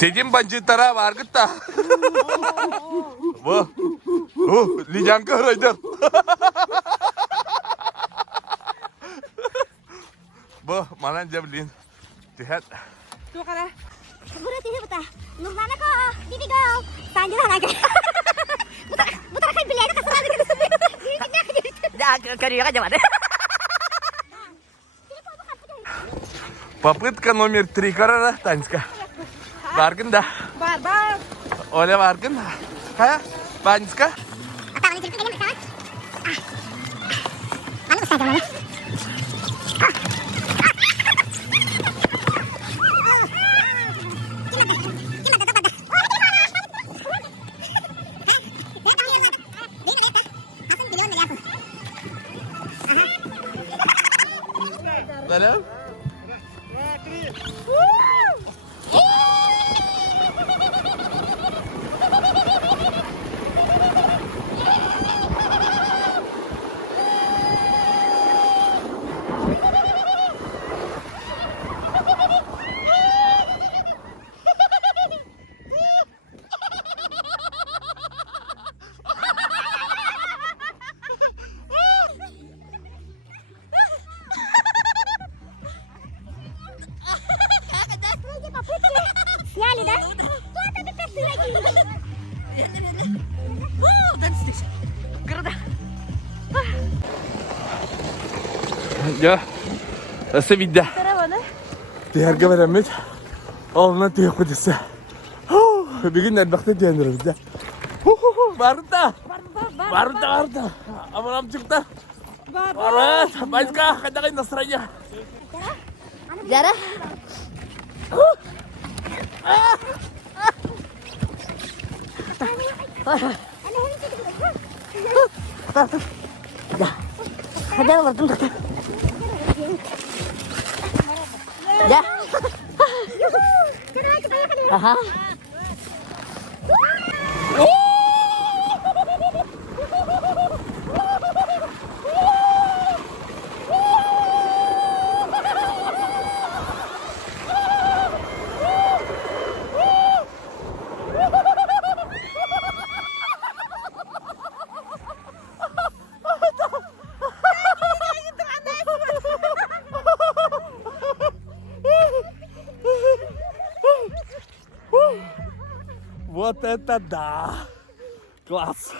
Sedin banjitara warget ta. Wah. Lijang ke Ranger. Boh, mana jablin. Lihat. Tuh kada. Burat ini betah. Nuh mana kok? Bibi girl. Sanjuran aja. Butar kan beli aja kesana gitu. Ya, kariya aja mana. Попытка номер 3 karara Таньска. Bargain dah. Barbar. Oleh bargain. Kayak Tanьска. Apa ini cerita kan? Mana usah jalan. Dalam? Siali dah. Tuh tapi pasti lagi. Oh, dan stis. Gerda. Ya. Sevilla. Karavana. Diğer veremez. Olna diyor kudüsü. Bir gün elbette diyendir bize. Barda. Barda. Aman amcıkta. Barda. Başka kadar nasranya. Zara. Ada bertemu. Ya. Aha. Вот это да! Класс!